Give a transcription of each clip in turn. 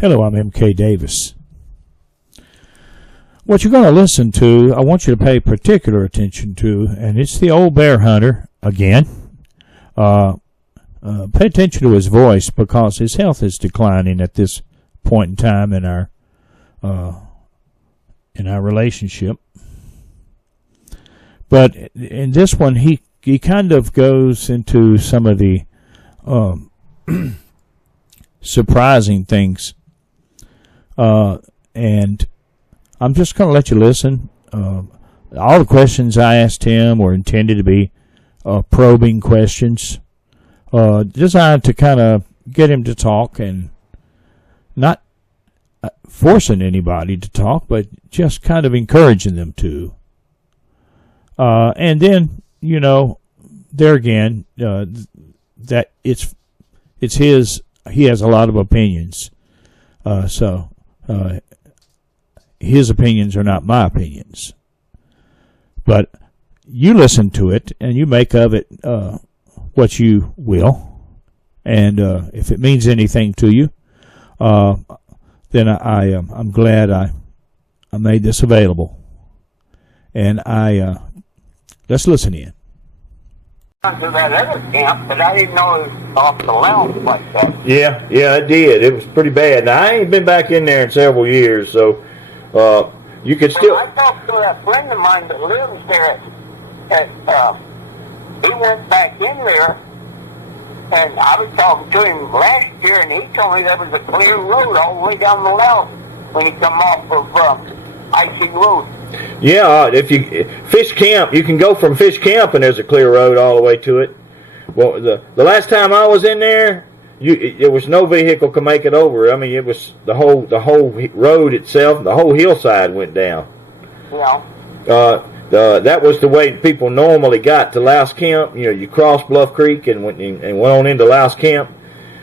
Hello, I'm M.K. Davis. What you're going to listen to, I want you to pay particular attention to, and it's the old bear hunter again. Pay attention to his voice because his health is declining at this point in time in our relationship. But in this one, he kind of goes into some of the surprising things. And I'm just going to let you listen. All the questions I asked him were intended to be probing questions, designed to kind of get him to talk and not forcing anybody to talk, but just kind of encouraging them to. And then, there again, that it's his. He has a lot of opinions, so his opinions are not my opinions. But you listen to it and you make of it what you will, and if it means anything to you, then I'm glad I made this available. And let's listen in. To that other camp, but I didn't know it was off the lounge like that. Yeah, it did. It was pretty bad. Now, I ain't been back in there in several years, so you could still... I talked to a friend of mine that lives there, he went back in there, and I was talking to him last year, and he told me there was a clear road all the way down the lounge when you come off of Icy Road. Yeah, if you Fish Camp, you can go from Fish Camp and there's a clear road all the way to it. Well, the last time I was in there, there was no vehicle could make it over. I mean, it was the whole road itself, the whole hillside went down. Yeah. That was the way people normally got to Louse Camp. You crossed Bluff Creek and went on into Louse Camp.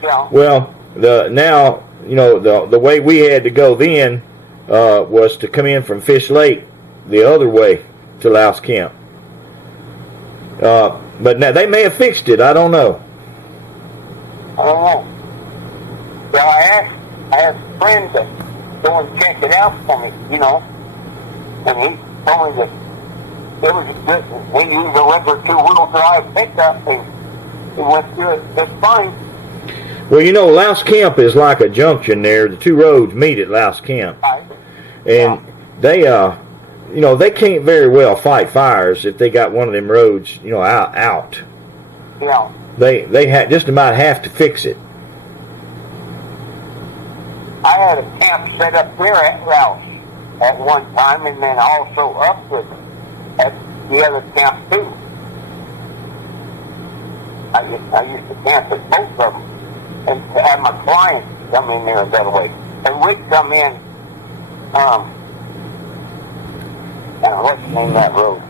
Yeah. Well, the way we had to go then was to come in from Fish Lake the other way to Louse Camp. But now they may have fixed it. I don't know. I don't know. Well, I asked a friend to go and check it out for me, and he told me that it was good. They used a regular two-wheel drive pickup, and it went through it just fine. Well, Louse Camp is like a junction there. The two roads meet at Louse Camp. Right. And they can't very well fight fires if they got one of them roads, out. Yeah. They just about have to fix it. I had a camp set up there at Rouse at one time, and then also up at the other camp too. I used to camp at both of them, and to have my clients come in there that way, and we'd come in. What's the name of that road?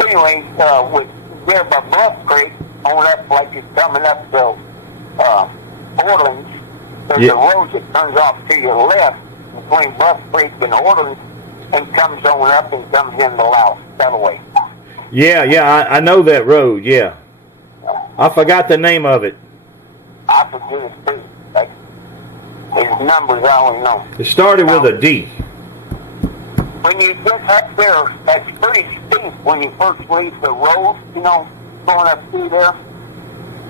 Anyway, with there by Bluff Creek, on up like you're coming up to Orleans, there's a road that turns off to your left between Bluff Creek and Orleans, and comes on up and comes into Louse that way. Yeah, I know that road. Yeah, I forgot the name of it. I forget it too. His numbers I only know. It started with a D. When you get up there, that's pretty steep when you first leave the road, going up through there.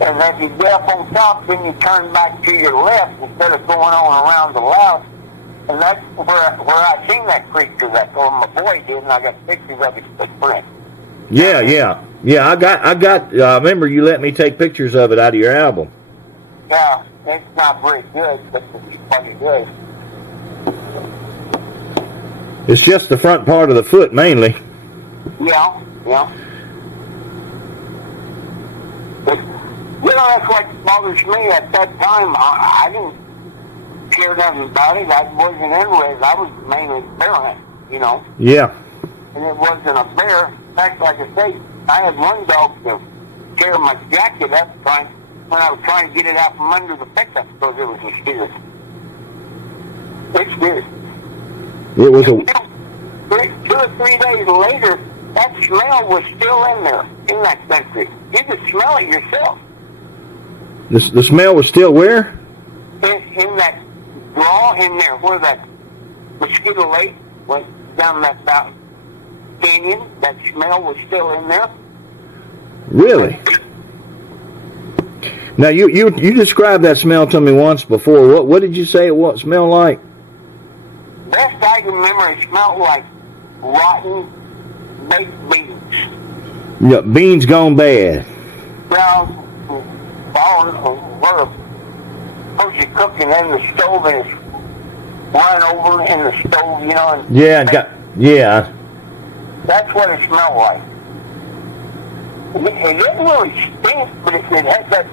And as you get up on top, then you turn back to your left instead of going on around the Louse. And that's where I seen that creek, because that's where my boy did, and I got pictures of his footprint. Yeah. I remember you let me take pictures of it out of your album. Yeah, it's not very good, but it's pretty good. It's just the front part of the foot mainly. Yeah. That's what bothers me at that time. I didn't care nothing about it. I wasn't interested. I was mainly bear hunting, Yeah. And it wasn't a bear. In fact, like I say, I had one dog to carry my jacket at the time when I was trying to get it out from under the pickup because it was a steer. It's good. It was 2 or 3 days later, that smell was still in there, in that country. You could smell it yourself. The smell was still where? It in there where that mosquito lake went down that mountain canyon. That smell was still in there. Really? Now you described that smell to me once before. What did you say it smelled like? Best I can remember, it smelled like rotten baked beans. Yeah, beans gone bad. Well, where first you're cooking in the stove and it's run over in the stove, you know. And yeah. That's what it smelled like. It didn't really stink, but it had that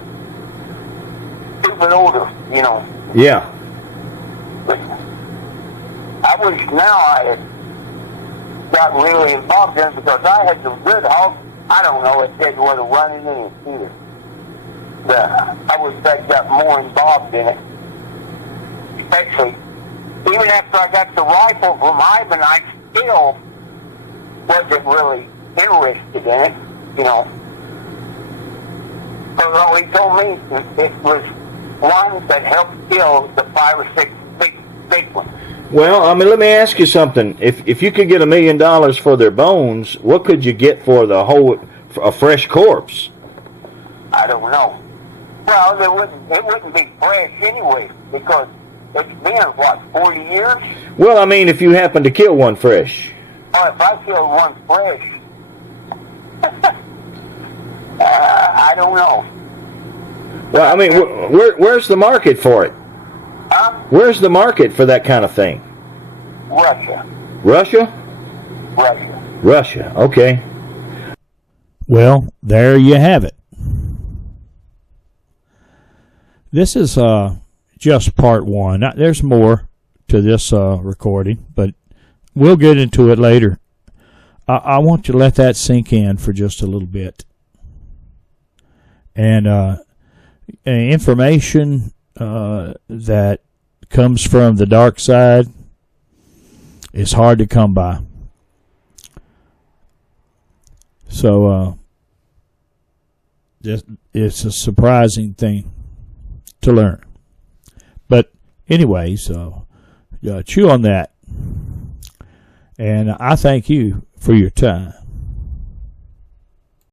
stupid odor, you know. Yeah. But I had got really involved in it because I had some good hogs. I don't know if they were running in it either. But I was got more involved in it. Especially, even after I got the rifle from Ivan, I still wasn't really interested in it, you know. Because he told me it was one that helped kill the 5 or 6 big ones. Well, I mean, let me ask you something. If you could get $1 million for their bones, what could you get for a fresh corpse? I don't know. Well, it wouldn't be fresh anyway, because it's been, 40 years? Well, I mean, if you happen to kill one fresh. Oh, if I killed one fresh, I don't know. Well, I mean, where's the market for it? Huh? Where's the market for that kind of thing? Russia. Russia? Russia. Russia, okay. Well, there you have it. This is just part one. There's more to this recording, but we'll get into it later. I want to let that sink in for just a little bit. And information that comes from the dark side is hard to come by. So it's a surprising thing to learn. But anyways, chew on that. And I thank you for your time.